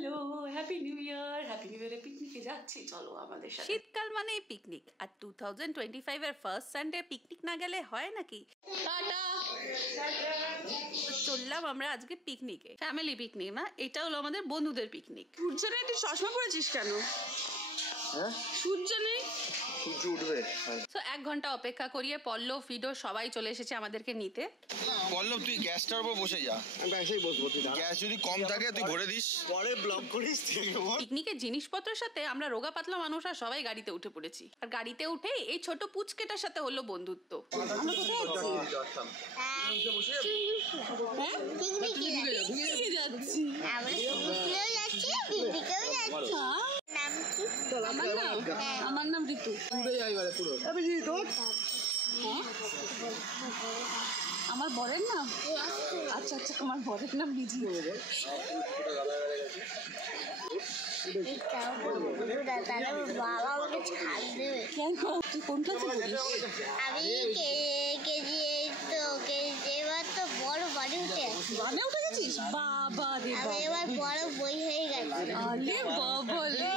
Hello, happy new year. Happy new ইয়ারে পিকনিকে যাচ্ছি, চলো আমাদের সাথে। শীতকাল মানেই পিকনিক, আর 2025 এর ফার্স্ট সানডে পিকনিক না গেলে হয় নাকি? টাটা। চললাম আমরা আজকে পিকনিকে, ফ্যামিলি পিকনিক না, এটা হলো আমাদের বন্ধুদের পিকনিক। সূর্য নেই, তুই চশমা পরেছিস কেন? হ্যাঁ, সূর্য নেই, সূর্য উঠবে। তো 1 ঘন্টা অপেক্ষা করিয়ে পল্লব, ফিডো সবাই চলে এসেছে আমাদেরকে নিতে। পল্লব, তুই গ্যাসটার উপর বসে যা। আমি ব্যাসেই বসবো, তুই গ্যাস যদি কম থাকে তুই ভরে দিস, পরে ব্লগ করিস। পিকনিকের জিনিসপত্রের সাথে আমরা রোগা পাতলা মানুষরা সবাই গাড়িতে উঠে পড়েছি, আর গাড়িতে উঠে এই ছোট পুচকেটার সাথে হলো বন্ধুত্ব। আমার নাম ঋতু। আমার বরের নাম? আচ্ছা আচ্ছা, তোমার বরের নাম বিজি। বাবা আমাকে ছাড় দেবে। কেন, তুই কোন ক্লাসে পড়িস? আমি কেজি এবার তো বড় বাড়ি উঠে বানে উঠে গেছিস? বাবা রে আমি এবার বড় বই হয়ে গেছে। আরে বাবা রে,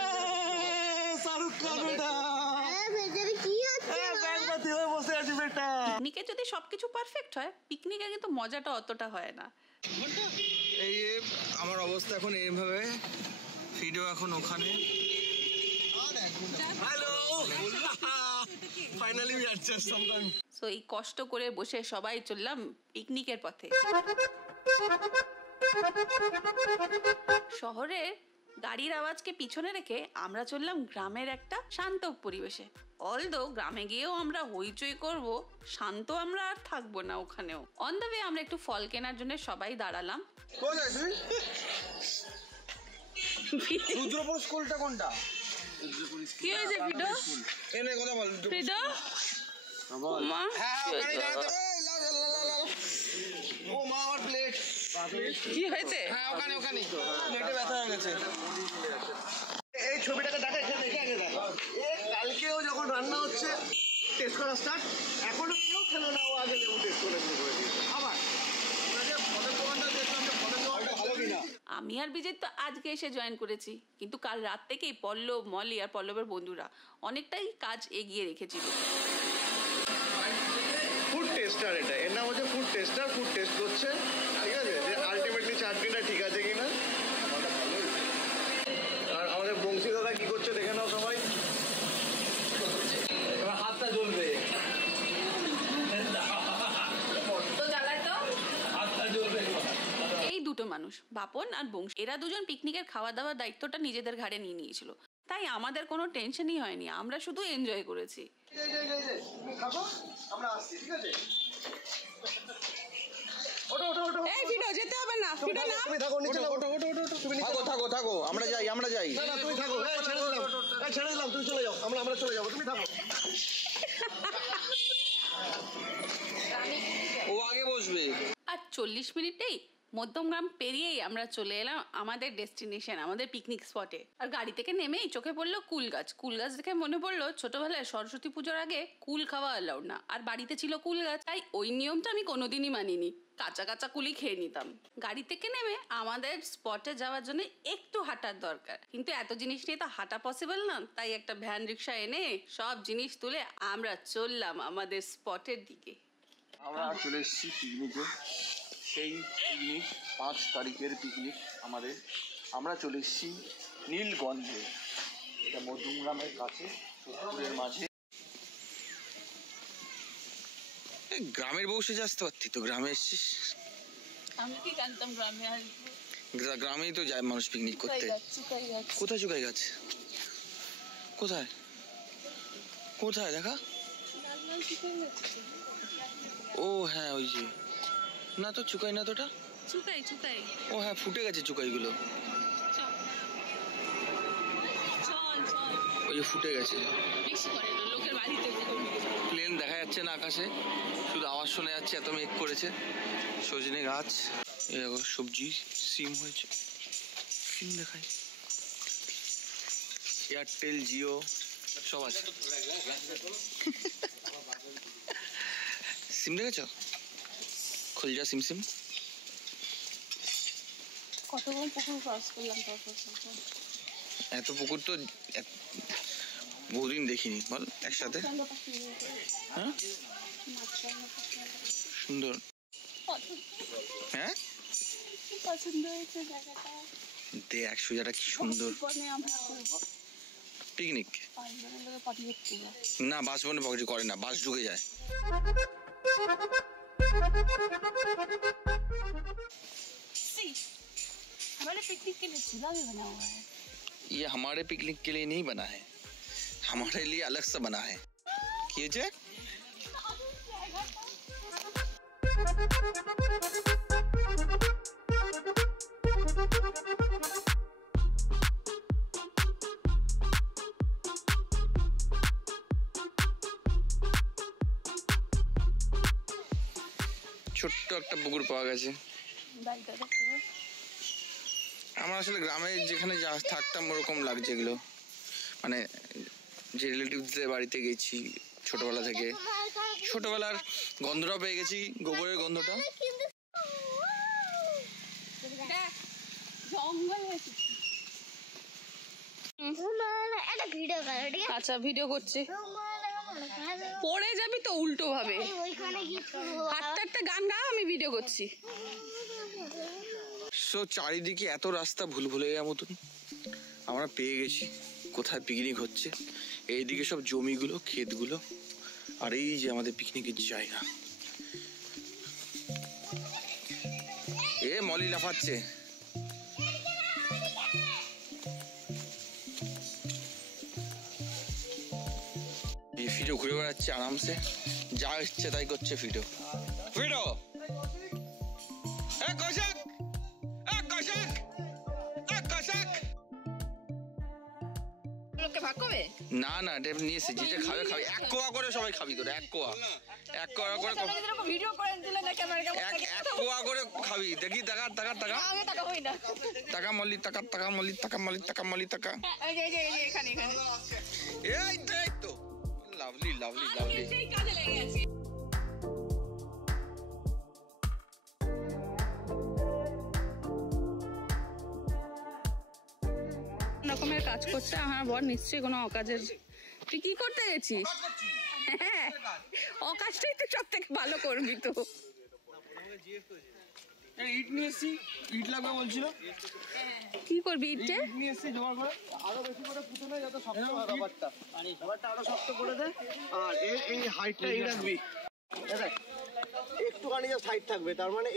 শাহরুখ খান বেটা, ভেতরে কি হচ্ছে? ব্যাংকপাতি হয়ে বসে আছি বেটা। পিকনিকে যদি সবকিছু পারফেক্ট হয়, পিকনিকে কিন্তু মজাটা অতটা হয় না। এই আমার অবস্থা এখন এইভাবে, ফিডো এখন ওখানে। Hello, finally we are just sometime. So এই কষ্ট করে বসে সবাই চললাম পিকনিকের পথে। শহরের গাড়ির আওয়াজকে পিছনে রেখে আমরা চললাম গ্রামের একটা শান্ত পরিবেশে। অলদো গ্রামে গিয়েও আমরা হইচই করব, শান্ত আমরা আর থাকবো না ওখানেও। অন দ্য ওয়ে আমরা একটু ফল কেনার জন্য সবাই দাঁড়ালাম। কোথায় তুই? রুদ্রপুর স্কুলটা কোনটা? কি হয়েছে ফিডো? এনে কথা বল। ফিডো মা, হ্যাঁ, ওখানে দাঁড়াতে। ও মা, আমার প্লেট। কি হয়েছে? হ্যাঁ, ওখানে প্লেটে ব্যথা হয়ে গেছে। এই ছবিটাকে দেখা, এখানে দেখে আগে দেখো। কালকেও যখন রান্না হচ্ছে টেস্ট করা স্টার্ট, এখনো কেউ খেলো না, ও আগে লেবু টেস্ট করে দিয়েছে। আবার আমরা যে ফলের দোকানটা দেখলাম, যে ফলের দোকানটা ভালো কিনা। আমি আর বিজয় তো আজকে এসে জয়েন করেছি, কিন্তু কাল রাত থেকেই পল্লব, মলি আর পল্লবের বন্ধুরা অনেকটাই কাজ এগিয়ে রেখেছিল। ফুড টেস্টার, এটা এর নাম হচ্ছে ফুড টেস্টার। ফুড টেস্ট করছে, ঠিক আছে, যে আলটিমেটলি চাটনিটা ঠিক আছে কিনা। আর আমাদের বংশী দাদা কি করছে দেখে নাও সবাই। এবার হাতটা জ্বলবে, হাতটা জ্বলবে। এই দুটো মানুষ, বাপন আর বংশী, এরা দুজন পিকনিকের খাওয়া দাওয়ার দায়িত্বটা নিজেদের ঘাড়ে নিয়ে নিয়েছিল, তাই আমাদের কোনো টেনশনই হয়নি, আমরা শুধু এনজয় করেছি। তুমি থাকো, আমরা আসছি, ঠিক আছে। ওঠো ওঠো ওঠো। এই ফিডো, যেতে হবে না। ফিডো না, তুমি থাকো, নিচে নাও। ওঠো ওঠো ওঠো, তুমি নিচে নাও। থাকো, আমরা যাই। না না, তুমি থাকো। এই ছেড়ে দিলাম, ছেড়ে দিলাম, তুমি চলে যাও। আমরা চলে যাবো, তুমি থাকো। ও আগে বসবে। আর 40 মিনিটেই মধ্যমগ্রাম পেরিয়েই আমরা চলে এলাম আমাদের ডেস্টিনেশন, আমাদের পিকনিক স্পটে। আর গাড়ি থেকে নেমেই চোখে পড়লো কুল গাছ। কুল গাছ দেখে মনে পড়লো ছোটবেলায় সরস্বতী পুজোর আগে কুল খাওয়া অ্যালাউড না, আর বাড়িতে ছিল কুল গাছ, তাই ওই নিয়মটা আমি কোনোদিনই মানিনি, কাঁচা কাঁচা কুলি খেয়ে নিতাম। গাড়ি থেকে নেমে আমাদের স্পটে যাওয়ার জন্য একটু হাঁটার দরকার, কিন্তু এত জিনিস নিয়ে তো হাঁটা পসিবল না, তাই একটা ভ্যান রিক্সা এনে সব জিনিস তুলে আমরা চললাম আমাদের স্পটের দিকে। আমরা চলে এসেছি পিকনিকে, সেই পিকনিক 5 তারিখের পিকনিক আমাদের। আমরা চলে এসেছি নীলগঞ্জে, এটা মধ্যমগ্রামের কাছে, সোদপুরের মাঝে। গ্রামের বউ সেজে আসতে পারতি তো, গ্রামে এসেছিস। আমি কি জানতাম গ্রামে আসবো? গ্রামেই তো যায় মানুষ পিকনিক করতে। কোথায় চুকাই গাছ? কোথায় কোথায় দেখা? ও হ্যাঁ, ওই যে, না তো চুকাই না, তোটা চুকাই। ও হ্যাঁ, ফুটে গেছে চুকাইগুলো, ওই যে ফুটে গেছে। বেশি করে না, লোকের বাড়িতে প্লেন দেখা যাচ্ছে না আকাশে, শুধু আওয়াজ শোনা যাচ্ছে, এত মেঘ করেছে। সজনে গাছ, সবজি, সিম হয়েছে, সিম দেখায়, এয়ারটেল, জিও সব আছে। সিম দেখেছ? খুলজা সিম। কত কম পুকুর ক্রস করলাম তারপর এত পুকুর তো বহুদিন দেখিনি বল একসাথে। হ্যাঁ সুন্দর। হ্যাঁ পছন্দ হয়েছে জায়গাটা, দেখ সোজাটা কি সুন্দর। আমরা করবো পিকনিক পার্টি হচ্ছে না। না বাস বনে পকেটে করে না, বাস ঢুকে যায়। हमारे पिकनिक के लिए चूल्हा भी बना हुआ है। ये हमारे पिकनिक के लिए नहीं बना है, हमारे लिए अलग से बना है। कीजिए ছোট্ট একটা পুকুর পাওয়া গেছে। আমার আসলে গ্রামে যেখানে থাকতাম ওরকম লাগছে এগুলো, মানে যে রিলেটিভসদের বাড়িতে গেছি ছোটবেলা থেকে, ছোটবেলার গন্ধটা পেয়ে গেছি, গোবরের গন্ধটা। জঙ্গল হয়েছে। একটা ভিডিও করো ঠিক আছে? আচ্ছা ভিডিও করছি। পড়ে যাবি তো উল্টো ভাবে। ওইখানে গিয়ে হাঁটতে হাঁটতে গান গা, আমি ভিডিও করছি। সো চারিদিকে এত রাস্তা ভুলভুলাইয়া মতন আমরা পেয়ে গেছি কোথায় পিকনিক হচ্ছে। এইদিকে সব জমিগুলো, ক্ষেতগুলো, আর এই যে আমাদের পিকনিকের জায়গা। এ মলি লাফাচ্ছে। এই ফিডো ঘুরে বেড়াচ্ছে আরামসে, যা ইচ্ছে তাই করছে ফিডো। ফিডো না না এটা নিয়ে এসেছি, যে খাবে খাবে। এক কোয়া করে সবাই খাবি তোরা, এক কোয়া করে ভিডিও করে দিলে না ক্যামেরা এক কোয়া করে খাবি। দেখি টাকা টাকা টাকা আমি টাকা হই না। টাকা মল্লি টাকা টাকা মল্লি টাকা মল্লি টাকা মল্লি টাকা। এই যে এখানে এই তো লাভলি লাভলি লাভলি। সেই কাজে লেগে গেছি। রকমের কাজ করছে আমার বর, নিশ্চয়ই কোনো অকাজের। তুই কি করতে গেছিস? হ্যাঁ অকাজটাই তো সব থেকে ভালো করবি তো। ইট নিয়ে এসছি, ইট লাগবে বলছিল। কি করবি ইটে? ইট নিয়ে এসছি জোগাড় করে, আরো বেশি করে পুঁতে নেয় যাতে শক্ত হয় রাবারটা। রাবারটা আরো শক্ত করে দেয়। আর এই হাইটটা এই রাখবি, দেখ একটুখানি জাস্ট হাইট থাকবে, তার মানে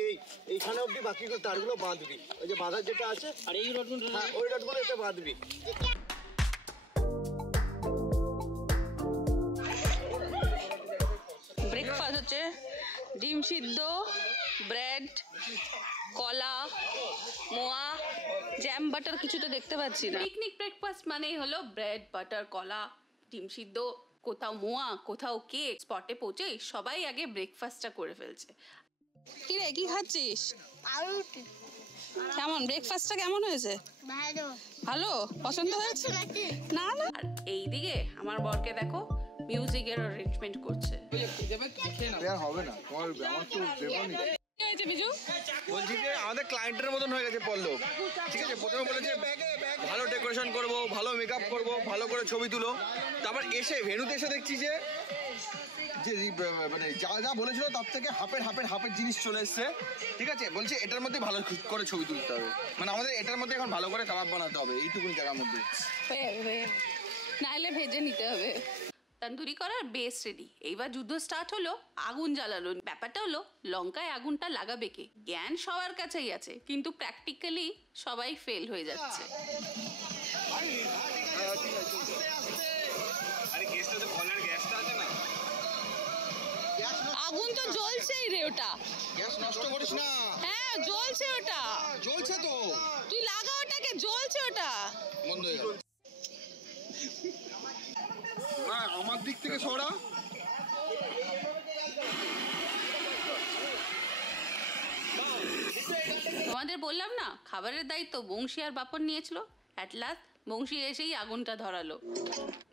এইখানে অব্দি বাকি তারগুলো বাঁধবি। ওই যে বাঁধার যেটা আছে, আর এই রডগুলো, হ্যাঁ ওই রডগুলো এতে বাঁধবি। ব্রেকফাস্ট হচ্ছে ডিম সিদ্ধ, ব্রেড, কলা, মোয়া, জ্যাম, বাটার কিছু তো দেখতে পাচ্ছি না। পিকনিক ব্রেকফাস্ট মানেই হলো ব্রেড, বাটার, কলা, ডিম সিদ্ধ, কোথাও মোয়া, কোথাও কেক। স্পটে পৌঁছে সবাই আগে ব্রেকফাস্টটা করে ফেলছে। কি রে কি খাচ্ছিস? পাউরুটি। কেমন ব্রেকফাস্টটা কেমন হয়েছে? ভালো। ভালো পছন্দ হয়েছে? না না। আর এইদিকে আমার বরকে দেখো মিউজিকের অ্যারেঞ্জমেন্ট করছে। হবে না তোমার, আমার তো দেবনি। কি হয়েছে বিজু? বলছি যে আমাদের ক্লায়েন্টের মতন হয়ে গেছে পল্লব, ঠিক আছে। প্রথমে বলেছে ভালো ডেকোরেশন করব, ভালো মেকআপ করব, ভালো করে ছবি তুলো। তারপর এসে ভেন্যুতে এসে দেখছি যে মানে যা যা বলেছিল তার থেকে হাফের জিনিস চলে এসছে, ঠিক আছে। বলছে এটার মধ্যে ভালো করে ছবি তুলতে হবে, মানে আমাদের এটার মধ্যে এখন ভালো করে কাবাব বানাতে হবে, এইটুকুনি জায়গার মধ্যে। নাইলে ভেজে নিতে হবে। তন্দুরি করার বেস রেডি, এইবার যুদ্ধ স্টার্ট হলো। আগুন জ্বালালো। ব্যাপারটা হলো লঙ্কায় আগুনটা লাগাবে কে? জ্ঞান সবার কাছেই আছে, কিন্তু প্র্যাকটিক্যালি সবাই ফেল হয়ে যাচ্ছে। আগুন তো জ্বলছেই রে, ওটা গ্যাস নষ্ট করিস না। হ্যাঁ জ্বলছে, ওটা জ্বলছে তো, তুই লাগা ওটাকে, জ্বলছে ওটা। বন্ধ হয়ে গেল। না আমার দিক থেকে সরা। তোমাদের বললাম না খাবারের দায়িত্ব বংশী আর বাপন নিয়েছিল। অ্যাট লাস্ট বংশী এসেই আগুনটা ধরালো।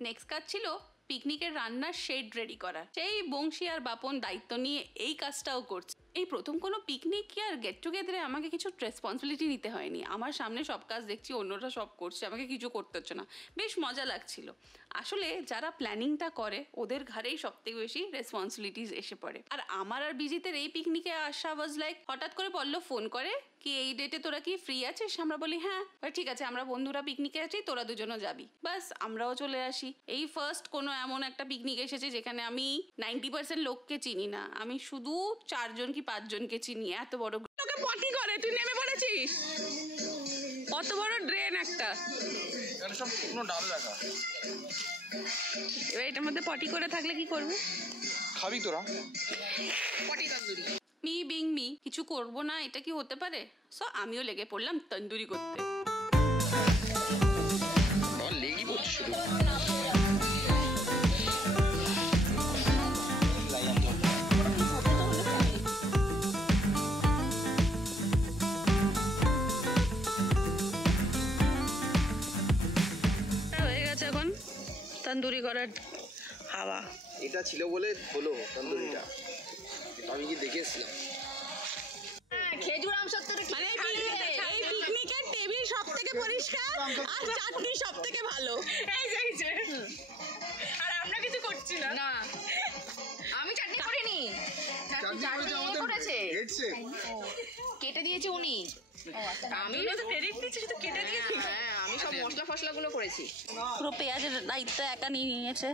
নেক্সট কাজ ছিল পিকনিকের রান্নার শেড রেডি করা। সেই বংশী আর বাপন দায়িত্ব নিয়ে এই কাজটাও করছে। এই প্রথম কোনো পিকনিক কি আর গেট টুগেদারে আমাকে কিছু রেসপন্সিবিলিটি নিতে হয়নি। আমার সামনে সব কাজ দেখছি, অন্যরা সব করছে, আমাকে কিছু করতে হচ্ছে না, বেশ মজা লাগছিল। আসলে যারা প্ল্যানিংটা করে ওদের ঘাড়েই সব থেকে বেশি রেসপন্সিবিলিটিস এসে পড়ে। আর আমার আর বিজিতের এই পিকনিকে আসা ওয়াজ লাইক, হঠাৎ করে পল্লব ফোন করে কি এই ডেটে তোরা কি ফ্রি আছিস? আমরা বলি হ্যাঁ, ঠিক আছে আমরা বন্ধুরা পিকনিকে আছি, তোরা দুজনও যাবি। বাস আমরাও চলে আসি। এই ফার্স্ট কোনো এমন একটা পিকনিক এসেছে যেখানে আমি 90% লোককে চিনি না, আমি শুধু 4 জন কি 5 জনকে চিনি। এত বড় তোকে পটি করে তুই নেমে পড়েছিস, কত বড় ড্রেন একটা, সব শুকনো ডাল রাখা। এবার এটার মধ্যে পটি করে থাকলে কি করবি? খাবি তোরা? পটি তন্দুরি। মি বিং মি, কিছু করব না এটা কি হতে পারে? সো আমিও লেগে পড়লাম তন্দুরি করতে। লেগি পড়ছে শুধু। হয়ে গেছে এখন তন্দুরি করার হাওয়া। এটা ছিল বলে হলো তন্দুরিটা, আমি কি দেখেছিলাম। খেজুর আম সত্তরে মানে এই পিকনিকের টেবিল সবথেকে পরিষ্কার আর চাটনি সবথেকে ভালো। এই যে আর আমরা কিছু করছি না। না আমি চাটনি করিনি, চাটনি করেছে, কেটে দিয়েছে উনি। আমি তো ক্রেডিট দিচ্ছি, শুধু কেটে দিয়েছি। হ্যাঁ আমি সব মশলা ফসলা গুলো করেছি। পুরো পেঁয়াজের দায়িত্ব একা নিয়ে নিয়েছে।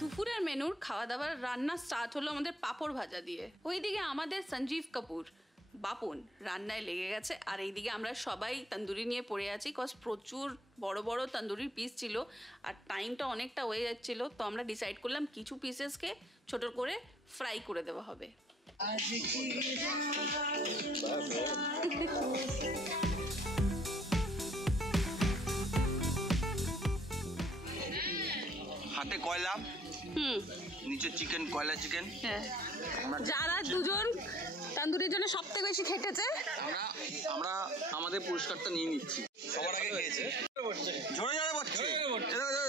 দুপুরের মেনুর খাওয়া দাওয়ার রান্না স্টার্ট হলো আমাদের পাঁপড় ভাজা দিয়ে। ওইদিকে আমাদের সঞ্জীব কাপুর বাপন রান্নায় লেগে গেছে, আর এইদিকে আমরা সবাই তন্দুরি নিয়ে পড়ে আছি। কজ প্রচুর বড় বড় তন্দুরির পিস ছিল আর টাইমটা অনেকটা হয়ে যাচ্ছিল। তো আমরা ডিসাইড করলাম কিছু পিসেসকে ছোট করে ফ্রাই করে দেওয়া হবে। হাতে কয়লা, নিচে চিকেন, কয়লা চিকেন। হ্যাঁ, যারা দুজন তন্দুরির জন্য সব থেকে বেশি খেটেছে আমরা আমাদের পুরস্কারটা নিয়ে নিচ্ছি। সবার আগে খেয়েছে। ঝরে ঝরে পড়ছে,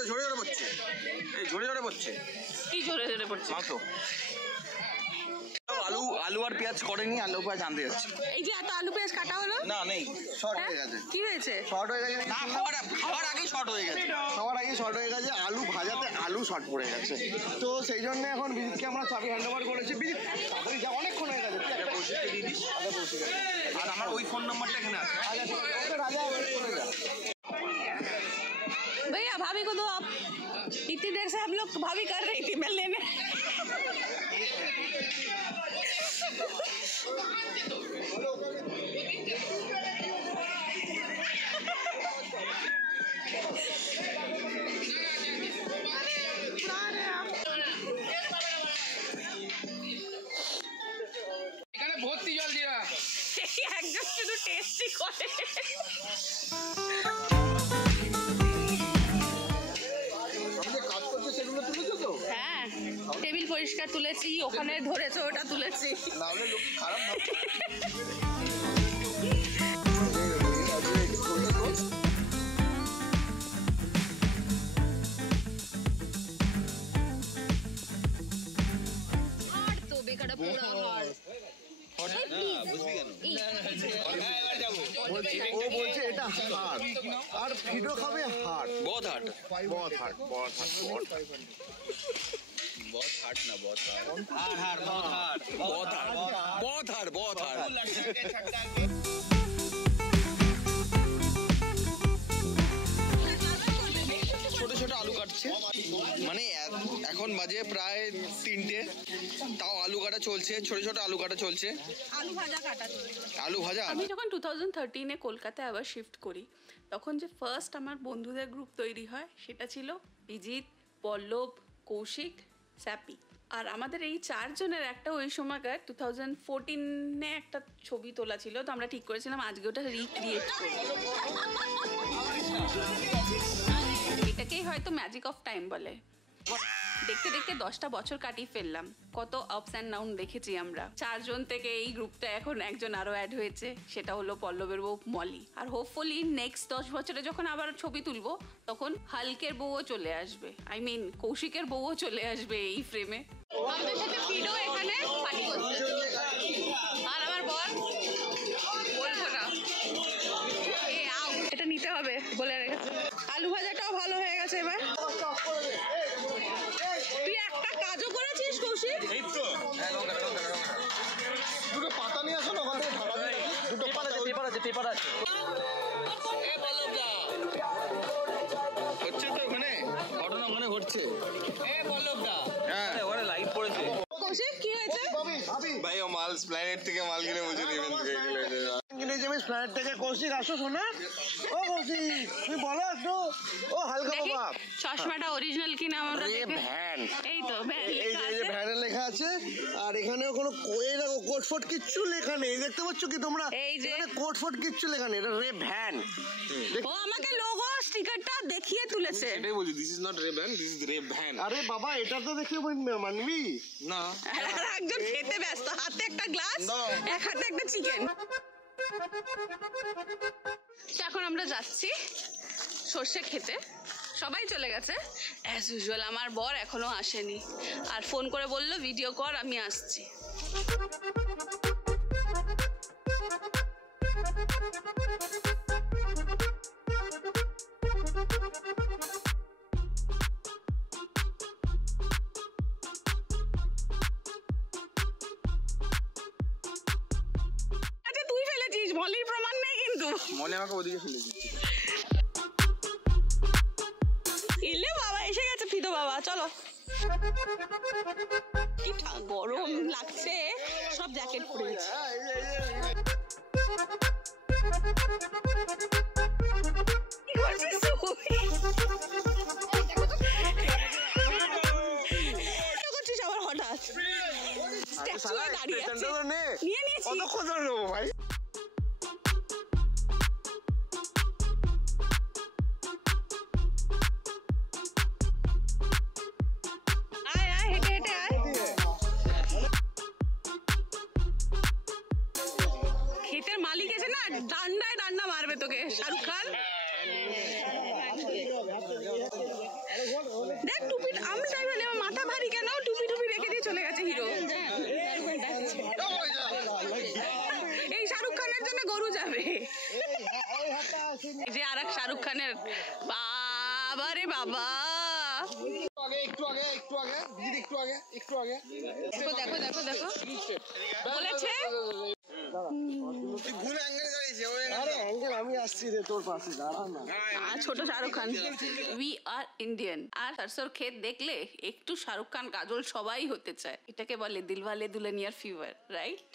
ঝরে ঝরে পড়ছে, এই ঝরে ঝরে পড়ছে। কি ঝরে ঝরে পড়ছে? মাংস। আলু আর পেঁয়াজ করেনি, আলু পেঁয়াজ আনতে যাচ্ছে। এই যে এত আলু পেঁয়াজ কাটা হলো না নেই, শর্ট হয়ে গেছে। কি হয়েছে? শর্ট হয়ে গেছে না, খাওয়ার আগেই শর্ট হয়ে গেছে। খাওয়ার আগে শর্ট হয়ে গেছে, আলু ভাজাতে আলু শর্ট পড়ে গেছে। তো সেই জন্য এখন বিজিতকে আমরা চাবি হ্যান্ড ওভার করেছি। বিজিত তাড়াতাড়ি যা, অনেকক্ষণ হয়ে গেছে। দিয়ে দিস। আর আমার ওই ফোন নাম্বারটা এখানে আছে। রাজা চলে যা। भैया भाभी को दो आप, इतनी देर से हम लोग भाभी कर रही थी मैं लेने। এখানে ভর্তি জল দিয়া একদম শুধু টেস্টই করে। হ্যাঁ, টেবিল পরিষ্কার তুলেছি, ওখানে ধরেছে ওটা তুলেছি। নাহলে লোক খারাপ ভাবে। আর তো বেকার পোড়া হাড়। ও বলছে এটা হাড়, আর ভিডিও খাবে হাড়। बहुत हार्ड बहुत हार्ड, बहुत हार्ड, बहुत हार्ड। बहुत हार्ड ना, बहुत हार्ड हार्ड बहुत हार्ड बहुत हार्ड बहुत हार्ड बहुत हार्ड। ছোট ছোট আলু কাটছে, মানে এখন বাজে প্রায় 3টে, তাও আলু কাটা চলছে, ছোট ছোট আলু কাটা চলছে। আলু ভাজা কাটা চলছে। আলু ভাজা। আমি যখন 2013-এ কলকাতায় আবার শিফট করি, তখন যে ফার্স্ট আমার বন্ধুদের গ্রুপ তৈরি হয় সেটা ছিল বিজিত, পল্লব, কৌশিক, স্যাপি। আর আমাদের এই 4 জনের একটা ওই সময়কার 2014-এ একটা ছবি তোলা ছিল। তো আমরা ঠিক করেছিলাম আজকে ওটা রিক্রিয়েট করব। এটাকেই হয়তো ম্যাজিক অফ টাইম বলে। দেখতে দেখতে 10টা বছর কাটিয়ে ফেললাম। কত আপস অ্যান্ড ডাউন দেখেছি আমরা। 4 জন থেকে এই গ্রুপটা এখন একজন আরো অ্যাড হয়েছে, সেটা হলো পল্লবের বউ মলি। আর হোপফুলি নেক্সট 10 বছরে যখন আবার ছবি তুলবো তখন হালকের বউও চলে আসবে, আই মিন কৌশিকের বউও চলে আসবে এই ফ্রেমে। আমাদের সাথে ফিডো এখানে পার্টি করছে, আর আমার বর বলবো না, এটা নিতে হবে বলে রেখেছে। আলু ভাজাটাও ভালো হয়ে গেছে এবার। তুই একটা কাজও করেছিস কৌশিক? এই তো দুটো পাতা নিয়ে আসো না, ওখান থেকে ঢালা দিয়ে দুটো পেপার আছে হচ্ছে তো ওখানে ঘটনা ওখানে ঘটছে। হ্যাঁ ওখানে লাইট পড়েছে। কৌশিক কি হয়েছে? ভাই ও মাল প্ল্যানেট থেকে মাল কিনে বুঝে নেবেন কিনে যাবি ফ্ল্যাট থেকে। কৌশিক আসো শোনা। ও কৌশিক তুমি বলো একটু। ও হালকা দেখি বাবা, চশমাটা অরিজিনাল কিনা আমরা দেখে। ভ্যান, এই তো ভ্যান এই লেখা যে আছে। ভ্যানে লেখা আছে। আর এখানেও কোনো কোড ফোট কিচ্ছু লেখা নেই, দেখতে পাচ্ছ কি তোমরা? এই যে কোড ফোট কিচ্ছু লেখা নেই, এটা রে ভ্যান। ও আমাকে লোগো স্টিকারটা দেখিয়ে তুলেছে। এটাই বলছি, দিস ইজ নট রে ভ্যান, দিস ইজ রে ভ্যান। আরে বাবা এটা তো দেখে মানবি না আর একজন খেতে ব্যস্ত, হাতে একটা গ্লাস, এক হাতে একটা চিকেন। এখন আমরা যাচ্ছি সর্ষে খেতে, সবাই চলে গেছে অ্যাজ ইউজুয়াল। আমার বর এখনো আসেনি, আর ফোন করে বলল ভিডিও কর, আমি আসছি। আচ্ছা তুই ফেলেছিস, মলির প্রমাণ নেই কিন্তু। মনে আমাকে ওদিকে ফেলে দিচ্ছে। ইলে বাবা এসে গেছে, ফিদো বাবা চলো। কি গরম লাগছে, সব জ্যাকেট পরেছি। কি করছিস তুই? কি করছিস আবার হঠাৎ? স্ট্যাচু হয়ে দাঁড়িয়ে আছে। নিয়ে নিয়েছি। কতক্ষণ ধরে নেবো ভাই? আয় আয়, হেঁটে হেঁটে আয়। ক্ষেতের মালিক এসে না ডান্ডায় ডান্ডা মারবে তোকে, শাহরুখ খান। দেখ টুপি, আমি তাই বলি আমার মাথা ভারী কেন, টুপি টুপি রেখে দিয়ে চলে গেছে হিরো। এই শাহরুখ খানের জন্য গরু যাবে। এই যে আর এক শাহরুখ খানের, বাবা রে বাবা। দেখো দেখো দেখো দেখো, বলেছে ভুল অ্যাঙ্গেলে দাঁড়িয়েছে। আরে অঙ্কেল আমি আসছি রে তোর পাশে, দাঁড়া না। আর ছোট Shahrukh Khan. We are Indian. আর সরষের ক্ষেত দেখলে একটু শাহরুখ খান কাজল সবাই হতে চায়। এটাকে বলে দিলওয়ালে দুলহানিয়ার ফিভার, রাইট?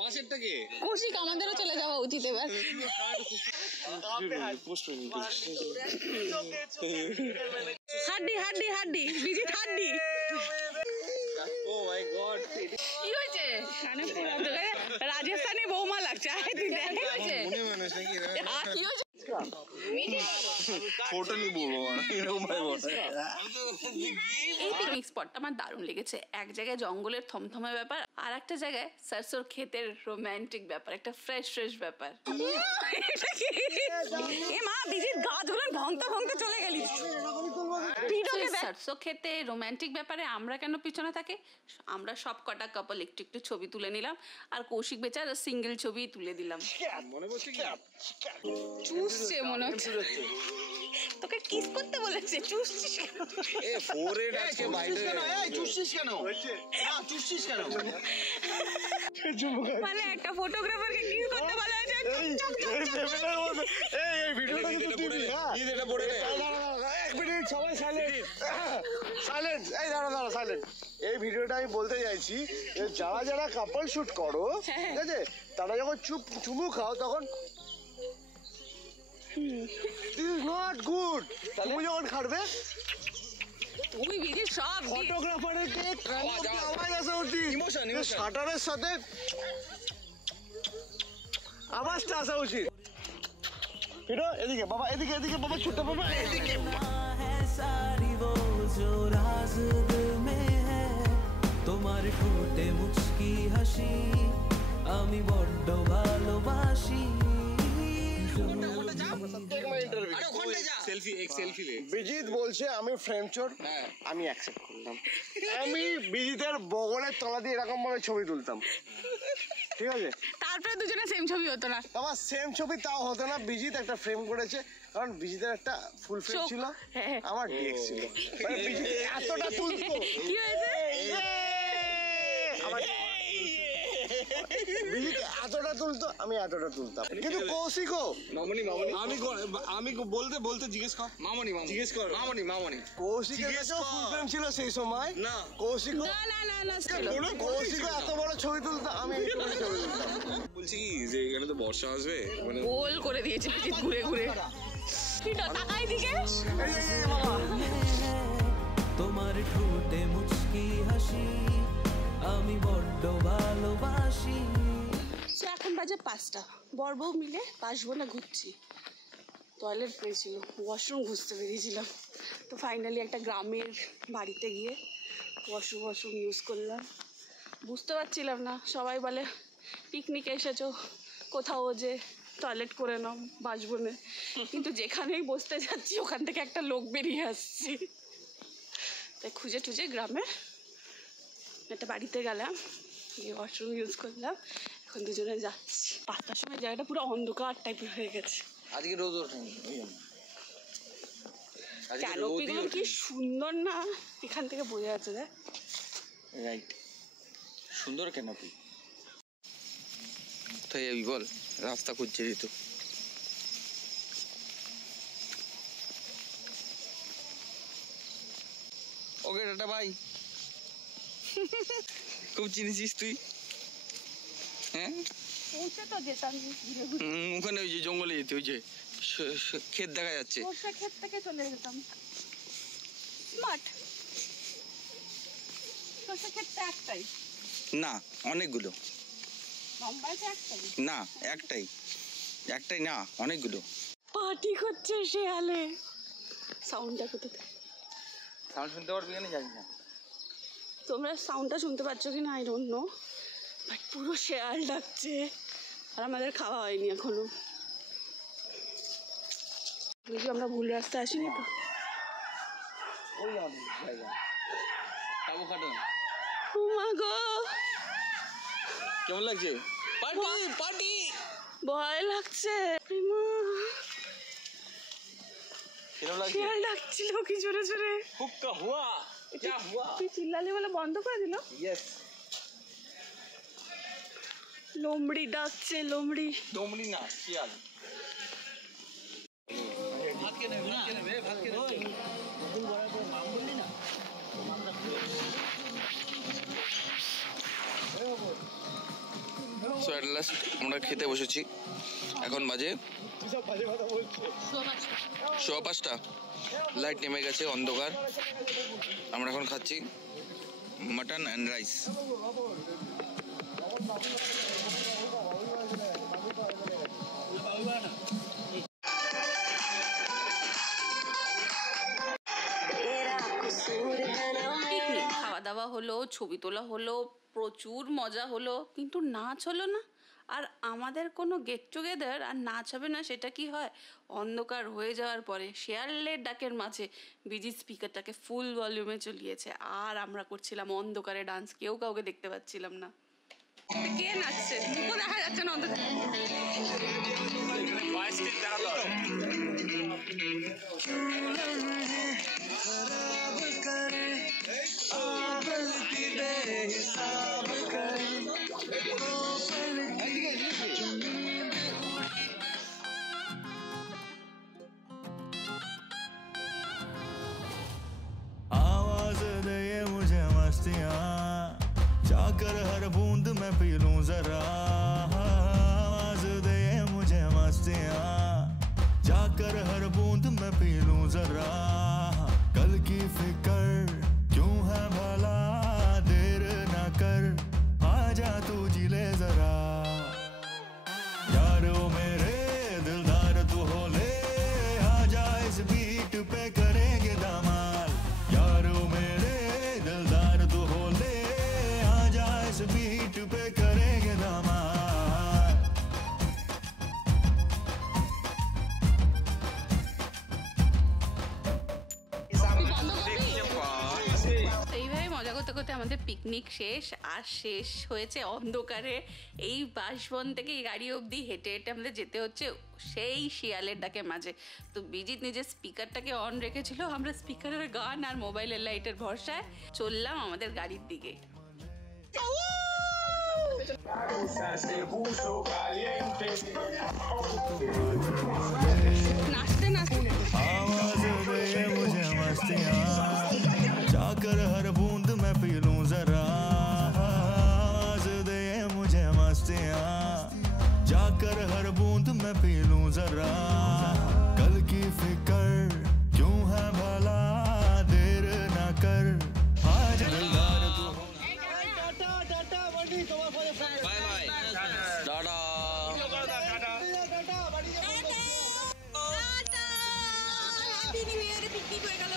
পাশেরটা কে? কৌশিক আমাদেরও চলে যাওয়া উচিত এবার। হাড্ডি হাড্ডি হাড্ডি, বিজিত হাড্ডি। ও মাই গড, কি হয়েছে? রাজস্থানি বৌমা লাগছে। আয় তুই দেখ। কি হয়েছে? মনে মানুষ নাকি কি হয়েছে? ফটো নিবো এরকম ভাই বসে। এই পিকনিক স্পটটা আমার দারুণ লেগেছে। এক জায়গায় জঙ্গলের থমথমে ব্যাপার, আর একটা জায়গায় সরষের ক্ষেতের রোমান্টিক ব্যাপার, একটা ফ্রেশ ফ্রেশ ব্যাপার। এ মা বিজিত গাছগুলো ভংতে ভংতে চলে গেলি। সরষের ক্ষেতে রোমান্টিক ব্যাপারে আমরা কেন পিছনে থাকি? আমরা সব কটা কাপল একটু একটু ছবি তুলে নিলাম, আর কৌশিক বেচারা সিঙ্গেল ছবি তুলে দিলাম। মনে করছে কি চুষছে মনে হচ্ছে, তোকে কিস করতে বলেছে, চুষছিস কেন? এ ফোরহেড আজকে বাইরে চুষছিস কেন? না চুষছিস কেন? মানে একটা ফটোগ্রাফারকে কিস করতে বলা হয়েছে। এই ভিডিওটা কিন্তু তুই এটা পড়ে নে। এক মিনিট সবাই সাইলেন্ট। এই দাঁড়া সাইলেন্ট। এই ভিডিওটা আমি বলতে চাইছি যে যারা যারা কাপল শুট করো, ঠিক আছে, তারা যখন চুমু খাও তখন দিস ইজ নট গুড। তুমি যখন খাবে তুই বিজি সব ফটোগ্রাফারের আওয়াজ আসা উচিত, ইমোশন শাটারের সাথে আওয়াজটা আসা উচিত। ফিরো এদিকে বাবা, এদিকে এদিকে বাবা, ছোট বাবা এদিকে। सारी वो जो राज दिल में है তোমার ঠোঁটে মুচকি হাসি আমি বড্ড ভালোবাসি। বিজিত বলছে আমি ফ্রেম চোর, আমি অ্যাকসেপ্ট করলাম। আমি বিজিতের বগলের তলা দিয়ে এরকম ভাবে ছবি তুলতাম, ঠিক আছে? তারপরে দুজনে সেম ছবি হতো না। আমার সেম ছবি তাও হতো না। বিজিত একটা ফ্রেম করেছে, কারণ বিজিতের একটা ফুল ফ্রেম চোখ। ছিল, হ্যাঁ। আমার ডিএক্স ছিল। মানে বিজিত এতটা তুলতো, কি হয়েছে? বিজিত এতটা তুলতো, আমি এতটা তুলতাম। কিন্তু কৌশিকও আমি বলতে বলতে জিজ্ঞেস কর মামনি, জিজ্ঞেস কর মামনি। কৌশিকের কাছেও ফুল ফ্রেম ছিল সেই সময় না। কৌশিকও না না না না কৌশিকও এত বড় ছবি তুলতো, আমি এইটুকুনি ছবি তুলতাম। বলছি কি যে এখানে তো বর্ষা আসবে, মানে গোল করে দিয়েছে বিজিত ঘুরে ঘুরে। কি তাকাই দিকে? এই বাবা, তোমার ঠোঁটে মুচকি হাসি আমি বড্ড ভালোবাসি। সো এখন বাজে 5টা, বর বউ মিলে 5 বোনে ঘুরছি। টয়লেট পেয়েছিল, ওয়াশরুম ঘুরতে বেরিয়েছিলাম, তো ফাইনালি একটা গ্রামের বাড়িতে গিয়ে ওয়াশরুম ইউজ করলাম। বুঝতে পারছিলাম না, সবাই বলে পিকনিকে এসেছো, কোথাও যে টয়লেট করে নাও বাসবনে, কিন্তু যেখানেই বসতে যাচ্ছি ওখান থেকে একটা লোক বেরিয়ে আসছি। তাই খুঁজে টুজে গ্রামের একটা বাড়িতে গেলাম, গিয়ে ওয়াশরুম ইউজ করলাম। এখন দুজনে যাচ্ছি। 5টার সময় জায়গাটা পুরো অন্ধকার টাইপের হয়ে গেছে। আজকে রোদ ওঠেনি ওই জন্য। ক্যানোপিগুলো কি সুন্দর না, এখান থেকে বোঝা যাচ্ছে। দেখ রাইট, সুন্দর ক্যানোপি। তাই আমি বল, রাস্তা খুঁজছে ঋতু। ওকে টাটা ভাই। খুব চিনেছিস তুই? হ্যাঁ, পৌঁছে তো যেতাম ঘুরে ঘুরে, ওখানে ওই যে জঙ্গলে যেতে, ওই যে ক্ষেত দেখা যাচ্ছে। সর্ষে ক্ষেত থেকে চলে যেতাম। স্মার্ট। সর্ষে ক্ষেতটা একটাই? না, অনেকগুলো। লম্বায় তো একটাই? না, একটাই না, অনেকগুলো। পার্টি করছে শেয়ালে। সাউন্ডটা কোথায়? সাউন্ড শুনতে পারবি কেন জানি না। তোমরা সাউন্ডটা শুনতে পাচ্ছ কি না আই ডোন্ট নো, বাট পুরো শেয়াল ডাকছে। আর আমাদের খাওয়া হয়নি এখনো। বুঝি আমরা ভুল রাস্তায় আসিনি তো? ওই আমাদের জায়গা খাবো খাটুন। ও মা গো, কেমন লাগছে? পার্টি ভয় লাগছে। এ মা, কেমন লাগছে? শেয়াল ডাকছিল কি জোরে জোরে। হুক্কা হুয়া, क्या हुआ? তুই চিল্লালি বলে বন্ধ করে দিল। यस, লোমড়ি ডাকছে, লোমড়ি। ডোমরি না, শিয়াল। ভাত কে নেবে? ভাত কে নেবে? সো এট লাস্ট আমরা খেতে বসেছি। এখন বাজে 5:15। লাইট নেমে গেছে, অন্ধকার। আমরা এখন খাচ্ছি মাটন অ্যান্ড রাইস। পিকনিক, খাওয়া দাওয়া হলো, ছবি তোলা হলো, প্রচুর মজা হলো, কিন্তু নাচ হলো না। আর আমাদের কোনো গেট টুগেদার আর নাচ হবে না সেটা কি হয়? অন্ধকার হয়ে যাওয়ার পরে শেয়ালের ডাকের মাঝে বিজি স্পিকারটাকে ফুল ভলিউমে চলিয়েছে, আর আমরা করছিলাম অন্ধকারে ডান্স, কেউ কাউকে দেখতে পাচ্ছিলাম না। কে নাচছে? মুখও দেখা যাচ্ছে না অন্ধকারে। आवाज दे मुझे मस्तियाँ, चाकर हर बूंद में पी लूं जरा। आवाज दे मुझे मस्तियाँ, चाकर हर बूंद में पी लूं जरा। कल की फिकर क्यों है भला, देर ना कर आजा तू जिले जरा। यार হতে আমাদের পিকনিক শেষ, আর শেষ হয়েছে অন্ধকারে। এই বাসবন থেকে এই গাড়ি অবধি হেঁটে হেঁটে আমাদের যেতে হচ্ছে সেই শিয়ালের ডাকে মাঝে। তো বিজিৎ নিজের স্পিকারটাকে অন রেখেছিল, আমরা স্পিকারের গান আর মোবাইলের লাইটের ভরসায় চললাম আমাদের গাড়ির দিকে। নাচতে নাচতে आवाज दे मुझे मस्तियाँ जाकर हर बूंद मैं पी लूं जरा आवाज दे मुझे मस्तियाँ जाकर हर बूंद मैं पी लूं जरा कल की फिक्र क्यों है भला देर ना कर आज दिलदार तू পিকনিক হয়ে গেল।